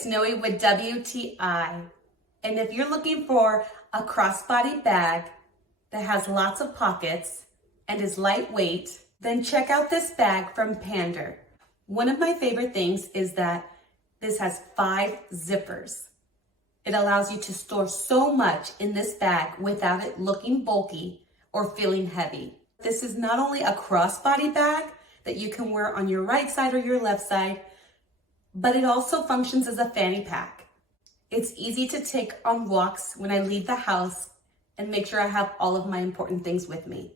it's Noe with WTI. And if you're looking for a crossbody bag that has lots of pockets and is lightweight, then check out this bag from Pander. One of my favorite things is that this has 5 zippers. It allows you to store so much in this bag without it looking bulky or feeling heavy. This is not only a crossbody bag that you can wear on your right side or your left side, but it also functions as a fanny pack. It's easy to take on walks when I leave the house and make sure I have all of my important things with me.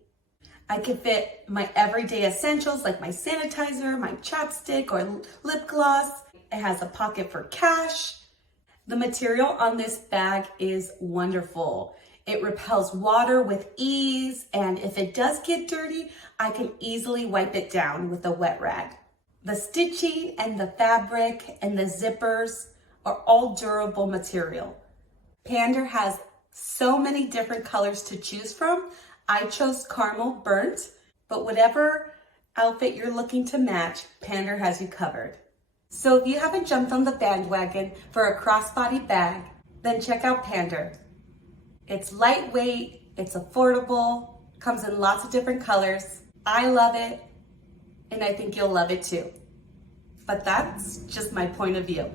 I can fit my everyday essentials like my sanitizer, my chapstick, or lip gloss. It has a pocket for cash. The material on this bag is wonderful. It repels water with ease, and if it does get dirty, I can easily wipe it down with a wet rag. The stitching and the fabric and the zippers are all durable material. Pander has so many different colors to choose from. I chose caramel burnt, but whatever outfit you're looking to match, Pander has you covered. So if you haven't jumped on the bandwagon for a crossbody bag, then check out Pander. It's lightweight, it's affordable, comes in lots of different colors. I love it, and I think you'll love it too. But that's just my point of view.